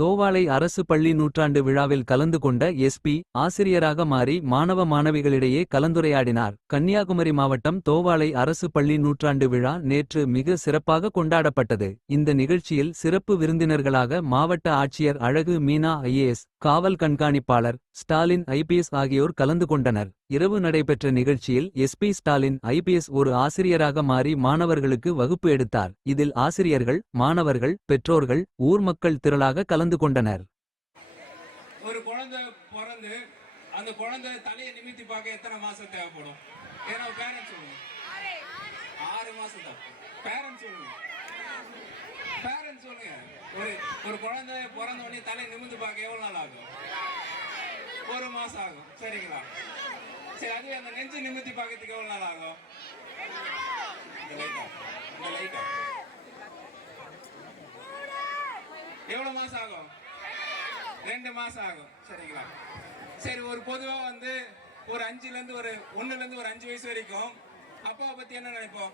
தோவாளை அரசு பள்ளி நூற்றாண்டு விழாவில் கலந்து கொண்ட எஸ்பி ஆசிரியராக மாறி மாணவ மாணவிகளிடையே கலந்துரையாடினார். கன்னியாகுமரி மாவட்டம் தோவாளை அரசு பள்ளி நூற்றாண்டு விழா நேற்று மிக சிறப்பாக கொண்டாடப்பட்டது. இந்த நிகழ்ச்சியில் சிறப்பு விருந்தினர்களாக மாவட்ட ஆட்சியர் அழகு மீனா ஐஏஎஸ், காவல் கண்காணிப்பாளர் ஸ்டாலின் ஐபிஎஸ் ஆகியோர் கலந்து கொண்டனர். இரவு நடைபெற்ற நிகழ்ச்சியில் எஸ்பி ஸ்டாலின் ஐபிஎஸ் ஒரு ஆசிரியராக மாறி மாணவர்களுக்கு வகுப்பு எடுத்தார். இதில் ஆசிரியர்கள், மாணவர்கள், பெற்றோர்கள், ஊர் மக்கள் திரளாக கலந்து கொண்டனர். ஒரு குழந்தை பிறந்து அந்த குழந்தை தலையை நிமித்தி பார்க்க எத்தனை மாசம் தேவைப்படும்? ஏன்னா பேரண்ட்ஸ் சொல்லுங்க, 6 மாசம் தான். பேரண்ட்ஸ் சொல்லுங்க, பேரண்ட்ஸ் சொல்லுங்க. ஒரு குழந்தை பிறந்த உடனே தலையை நிமிந்து பார்க்க எவ்வளவு நாள் ஆகும்? 1 மாசம் ஆகும். சரிங்களா? சரி, அதுவே அந்த நெஞ்சு நிமித்தி பார்க்கறதுக்கு எவ்வளவு நாள் ஆகும்? எவ்வளவு மாசம் ஆகும்? 2 மாசம் ஆகும். சரிங்களா? சரி, ஒரு பொதுவா வந்து ஒரு 1 ல இருந்து ஒரு 5 வயசு வரைக்கும் அப்பாவை பத்தி என்ன நினைப்போம்?